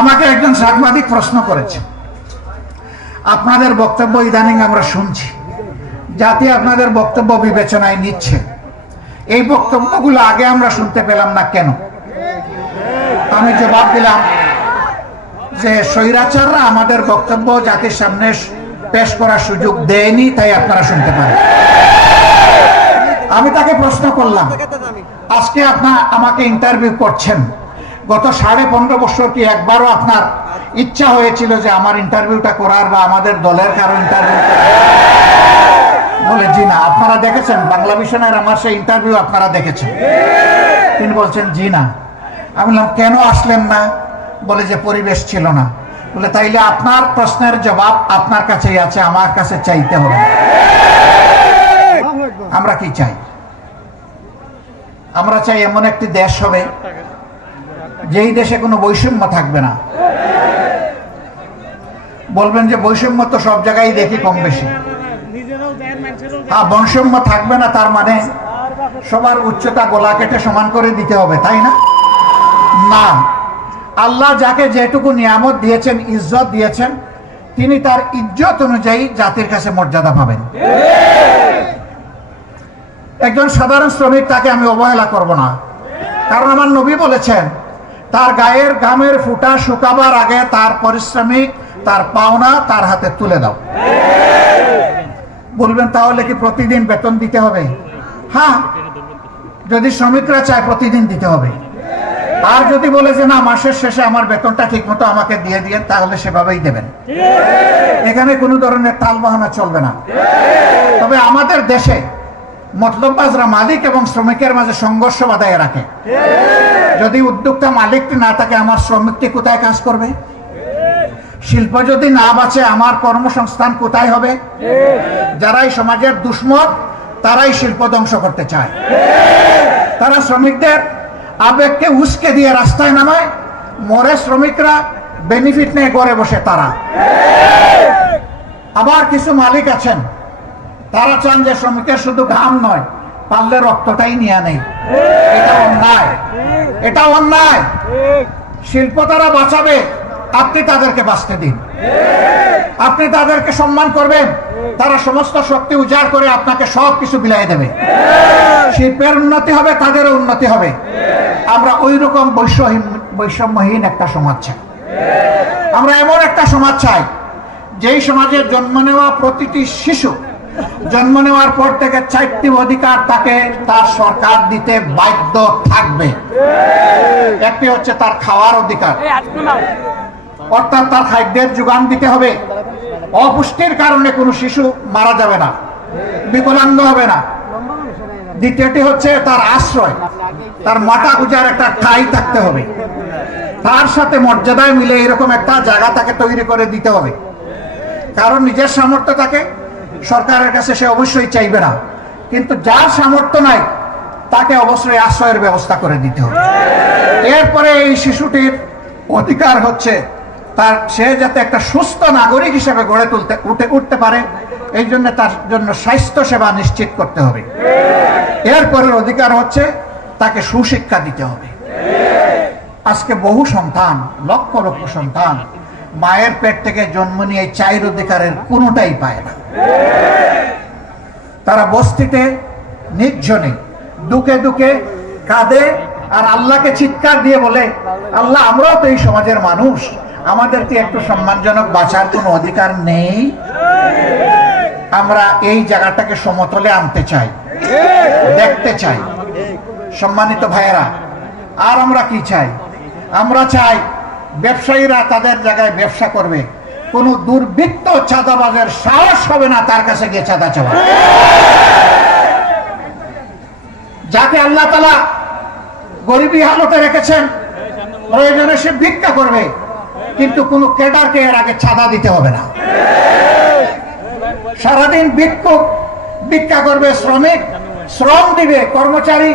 আমাকে একজন সাংবাদিক প্রশ্ন করেছে, আপনাদের বক্তব্য ইদানিং আমরা শুনছি, জাতি আপনাদের বক্তব্য বিবেচনায় নিচ্ছে, এই বক্তব্যগুলো আগে আমরা শুনতে পেলাম না কেন? আমি জবাব দিলাম যে স্বৈরাচাররা আমাদের বক্তব্য জাতির সামনে পেশ করার সুযোগ দেয়নি, তাই আপনারা শুনতে পারেন। আমি তাকে প্রশ্ন করলাম, আজকে আপনার আমাকে ইন্টারভিউ করছেন, গত 15.5 বছর কি একবারও আপনার ইচ্ছা হয়েছিল যে আমার ইন্টারভিউটা করার বা আমাদের দলের কারো ইন্টারভিউ? বলে জি না। আপনারা দেখেছেন বাংলা ভিশনের আমার সেই ইন্টারভিউ? আপনারা দেখেছেন? তিনি বলছেন জি না। আমি বললাম কেন আসলেন না? বলে যে পরিবেশ ছিল না। বলে তাইলে আপনার প্রশ্নের জবাব আপনার কাছেই আছে, আমার কাছে চাইতে হবে। আমরা কি চাই? আমরা চাই এমন একটি দেশ হবে যেই দেশে কোনো বৈষম্য থাকবে না। বলবেন যে বৈষম্য তো সব জায়গায় দেখি কম বেশি। বৈষম্য থাকবে না তার মানে সবার উচ্চতা গলা কেটে সমান করে দিতে হবে, তাই না? না, আল্লাহ যাকে যেটুকু নিয়ামত দিয়েছেন, ইজ্জত দিয়েছেন, তিনি তার ইজ্জত অনুযায়ী জাতির কাছে মর্যাদা পাবেন। একজন সাধারণ শ্রমিক, তাকে আমি অবহেলা করব না, কারণ আমার নবী বলেছেন তার গায়ের ঘামের ফুটা শুকাবার আগে তার পারিশ্রমিক, তার পাওনা তার হাতে তুলে দাও। বলবেন তাহলে কি প্রতিদিন বেতন দিতে হবে? হ্যাঁ, যদি শ্রমিকরা চায় প্রতিদিন দিতে হবে। আর যদি বলে যে না, মাসের শেষে আমার বেতনটা ঠিক মতো আমাকে দিয়ে দিয়েন, তাহলে সেভাবেই দেবেন। এখানে কোনো ধরনের টাল বাহানা চলবে না। তবে আমাদের দেশে মতলববাজরা মালিক এবং শ্রমিকের মাঝে সংঘর্ষ বাধায় রাখে। যদি উদ্যোক্তা মালিকটি না থাকে, আমার শ্রমিকটি কোথায় কাজ করবে? শিল্প যদি না বাঁচে, আমার কর্মসংস্থান কোথায় হবে? যারাই সমাজের দুশ্মন, তারাই শিল্প ধ্বংস করতে চায়। তারা শ্রমিকদের আবেগকে উস্কে দিয়ে রাস্তায় নামায়, মরে শ্রমিকরা বেনিফিট নিয়ে ঘরে বসে তারা। আবার কিছু মালিক আছেন, তারা চান যে শ্রমিকের শুধু ঘাম নয়, পারলে রক্তটাই নিয়ে নেই। এটা অন্যায়, এটা অন্যায়। শিল্প তারা বাঁচাবে, আপনি তাদেরকে বাঁচতে দিন। আপনি তাদেরকে সম্মান করবেন, তারা সমস্ত শক্তি উজাড় করে আপনাকে সব কিছু বিলাই দেবে। শিল্পের উন্নতি হবে, তাদেরও উন্নতি হবে। আমরা ওই রকম বৈষম্যহীন একটা সমাজ চাই। আমরা এমন একটা সমাজ চাই যেই সমাজের জন্ম নেওয়া প্রতিটি শিশু জন্ম নেওয়ার পর থেকে 4টি অধিকার তাকে তার সরকার দিতে বাধ্য থাকবে। একটি হচ্ছে তার খাওয়ার অধিকার, অর্থাৎ তার খাদ্যের যোগান দিতে হবে। অপুষ্টির কারণে কোনো শিশু মারা যাবে না, বিকলাঙ্গ হবে না। দ্বিতীয়টি হচ্ছে তার আশ্রয়, তার মাথা গুজার একটা ঠাঁই থাকতে হবে। তার সাথে মর্যাদায় মিলে এরকম একটা জায়গা তাকে তৈরি করে দিতে হবে। কারণ নিজের সামর্থ্য থাকে, সরকারের কাছে সে অবশ্যই চাইবে না, কিন্তু যার সামর্থ্য নাই তাকে অবশ্যই আশ্রয়ের ব্যবস্থা করে দিতে হবে। এরপরে এই শিশুটির অধিকার হচ্ছে সে যাতে একটা সুস্থ নাগরিক হিসেবে গড়ে উঠতে পারে, এই জন্য তার জন্য স্বাস্থ্য সেবা নিশ্চিত করতে হবে। এরপরের অধিকার হচ্ছে তাকে সুশিক্ষা দিতে হবে। আজকে বহু সন্তান, লক্ষ লক্ষ সন্তান মায়ের পেট থেকে জন্ম নিয়ে 4 অধিকারের কোনোটাই পায় না। তারা বস্তিতে নির্জনে দুঃখে দুঃখে কাঁদে আর আল্লাহকে চিৎকার দিয়ে বলে, আল্লাহ আমরাও তো এই সমাজের মানুষ, আমাদের কি একটু সম্মানজনক বাঁচার কোনো অধিকার নেই? আমরা এই জায়গাটাকে সমতলে আনতে চাই, দেখতে চাই। সম্মানিত ভাইয়েরা, আর আমরা কি চাই? আমরা চাই ব্যবসায়ীরা তাদের জায়গায় ব্যবসা করবে, কোন দুর্বৃত্ত চাঁদাবাজের সাহস হবে না তার কাছে গিয়ে চাঁদা চাওয়া। যাকে আল্লাহ তাআলা গরিবী হালতে রেখেছেন, প্রয়োজনে সে ভিক্ষা করবে, কিন্তু কোন ক্যাডারকে এর আগে চাঁদা দিতে হবে না। সারাদিন ভিক্ষা করবে, শ্রমিক শ্রম দিবে, কর্মচারী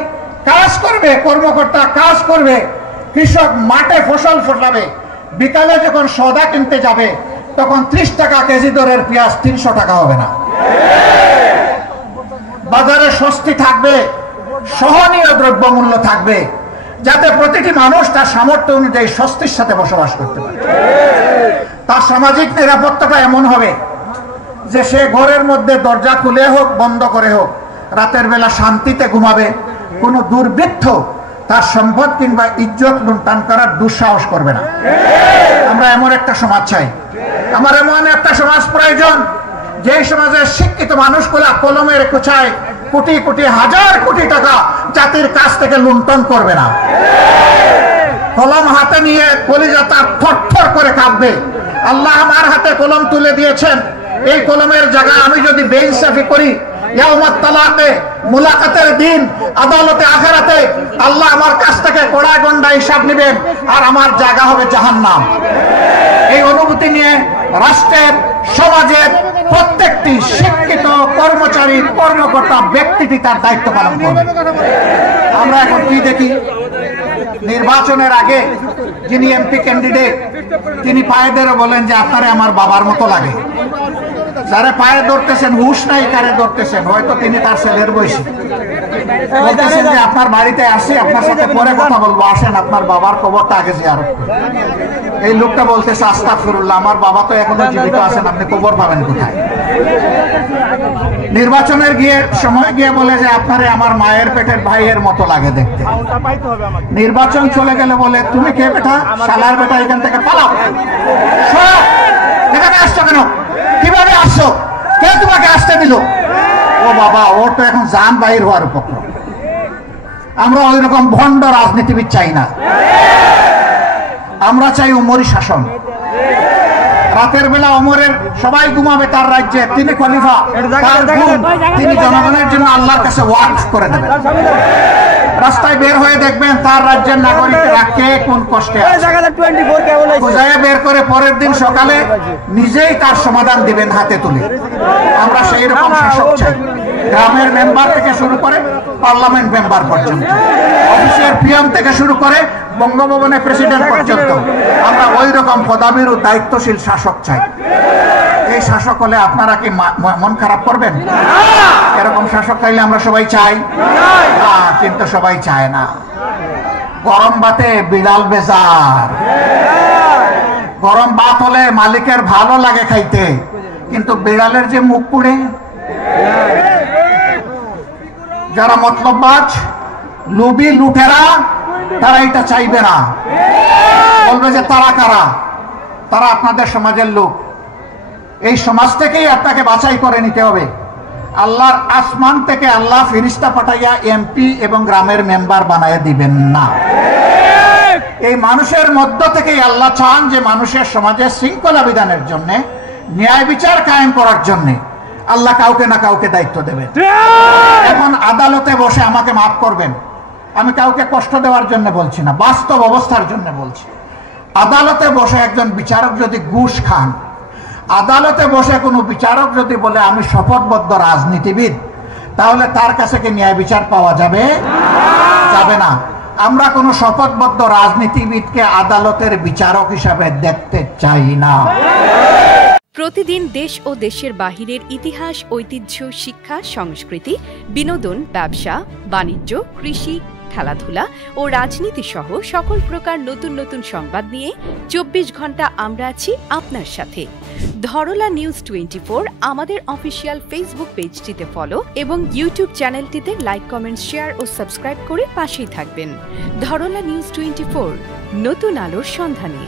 কাজ করবে, কর্মকর্তা কাজ করবে, কৃষক মাঠে ফসল ফলাবে, বিকালে যখন সওদা কিনতে যাবে তখন 30 টাকা কেজি দরের পেঁয়াজ 300 টাকা হবে না। বাজারে স্বস্তি থাকবে, সহনীয় দ্রব্যমূল্য থাকবে। যাতে প্রতিটি মানুষ তার সামর্থ্য অনুযায়ী স্বস্তির সাথে বসবাস করতে পারে। তার সামাজিক নিরাপত্তাটা এমন হবে যে সে ঘরের মধ্যে দরজা খুলে হোক বন্ধ করে হোক রাতের বেলা শান্তিতে ঘুমাবে, কোনো দুর্বৃত্ত তার সম্পদ কিংবা ইজ্জত লুণ্ঠন করার দুঃসাহস করবে না। আমরা এমন একটা সমাজ চাই, আমার এমন একটা সমাজ প্রয়োজন যে সমাজের শিক্ষিত মানুষগুলা কলমের কুচায় কোটি কোটি হাজার কোটি টাকা জাতির কাছ থেকে লুণ্ঠন করবে না। কলম হাতে নিয়ে কলিজা তার থরথর করে কাঁপবে। আল্লাহ আমার হাতে কলম তুলে দিয়েছেন, এই কলমের জায়গায় আমি যদি বেইনসাফি করি, ইয়াউমাত তালাকে মুলাকাতের দিন আদালতে আখিরাতে আল্লাহ আমার কাছ থেকে কড়া গন্ডা হিসাব নেবেন আর আমার জায়গা হবে জাহান্নাম। এই অনুভূতি নিয়ে রাষ্ট্রের সমাজের প্রত্যেকটি শিক্ষিত কর্মচারী কর্মকর্তা ব্যক্তিটি তার দায়িত্ব পালন করবে। আমরা এখন কি দেখি, নির্বাচনের আগে যিনি এমপি ক্যান্ডিডেট তিনি পায়ে ধরে বলেন যে আপনারে আমার বাবার মতো লাগে। যারা পায়ে ধরতেছেন হুশ নাই কারে ধরতেছেন, হয়তো তিনি তার ছেলের বয়সী। বলতেছেন যে আপনার বাড়িতে আসি, আপনার সাথে পরে কথা বলবো, আসেন আপনার বাবার কবরটা আগে জিয়ারত করি। এই লোকটা বলতেছে আস্তাগফিরুল্লাহ, আমার বাবা তো এখনো জীবিত আছেন, আপনি কবর পাবেন কোথায়? নির্বাচনের সময় গিয়ে বলে যে আপনারে আমার মায়ের পেটের ভাইয়ের মতো লাগে দেখতে। নির্বাচন চলে গেলে বলে তুমি কে বেটা, শালার বেটা, এখান থেকে পালাও, এখানে আসছো কেন, কিভাবে আসছো, কে তোমাকে আসতে দিল? ও বাবা, ওর তো এখন জান বাহির হওয়ার উপক্রম। আমরা ওই রকম ভণ্ড রাজনীতিবিদ চাই না, আমরা চাই উমরি শাসন। রাতের বেলা ওমরের সবাই ঘুমাবে তার রাজ্যে, তিনি খলিফা, তিনি জনগণের জন্য আল্লাহর কাছে ওয়াকফ করে দেবেন। রাস্তায় বের হয়ে দেখবেন তার রাজ্যের নাগরিকরা কে কোন কষ্টে খুঁজে বের করে পরের দিন সকালে নিজেই তার সমাধান দিবেন হাতে তুলে। আমরা সেই রকম শাসক চাই, গ্রামের মেম্বার থেকে শুরু করে পার্লামেন্ট মেম্বার পর্যন্ত, অফিসের পিএম থেকে শুরু করে বঙ্গভবনের প্রেসিডেন্ট পর্যন্ত আমরা ওই রকম পদাবির ও দায়িত্বশীল শাসক চাই। এই শাসক হলে আপনারা কি মন খারাপ করবেন? এরকম শাসক চাইলে আমরা সবাই চাই, কিন্তু সবাই চায় না। গরম ভাতে বিড়াল বেজার, গরম ভাত হলে মালিকের ভালো লাগে খাইতে, কিন্তু বিড়ালের যে মুখ পুড়ে। যারা মতলববাজ লোভী লুটেরা তারা এটা চাইবে না, বলবে যে তারা কারা, তারা আপনাদের সমাজের লোক। এই সমাজ থেকেই আপনাকে বাছাই করে নিতে হবে। আল্লাহর আসমান থেকে আল্লাহ ফেরেশতা পাঠাইয়া এমপি এবং গ্রামের মেম্বার বানাইয়া দিবেন না। এই মানুষের মধ্য থেকেই আল্লাহ চান যে মানুষের সমাজের শৃঙ্খলা বিধানের জন্য, ন্যায় বিচার কায়েম করার জন্য আল্লাহ কাউকে না কাউকে দায়িত্ব দেবেন। এখন আদালতে বসে, আমাকে মাফ করবেন, আমি কাউকে কষ্ট দেওয়ার জন্য বলছি না, বাস্তব অবস্থার জন্য বলছি। আদালতে বসে একজন বিচারক যদি ঘুষ খান, আদালতে বসে কোনো বিচারক যদি বলে আমি শপথবদ্ধ রাজনীতিবিদ, তাহলে তার কাছে কি ন্যায় বিচার পাওয়া যাবে? যাবে না। আমরা কোনো শপথবদ্ধ রাজনীতিবিদকে আদালতের বিচারক হিসাবে দেখতে চাই না। প্রতিদিন দেশ ও দেশের বাহিরের ইতিহাস, ঐতিহ্য, শিক্ষা, সংস্কৃতি, বিনোদন, ব্যবসা, বাণিজ্য, কৃষি, খেলাধুলা ও রাজনীতি সহ সকল প্রকার নতুন নতুন সংবাদ নিয়ে 24 ঘন্টা আমরা আছি আপনার সাথে। ধরলা নিউজ 24 আমাদের অফিসিয়াল ফেসবুক পেজটিতে ফলো এবং ইউটিউব চ্যানেলটিতে লাইক, কমেন্ট, শেয়ার ও সাবস্ক্রাইব করে পাশেই থাকবেন। ধরলা নিউজ 24, নতুন আলোর সন্ধানে।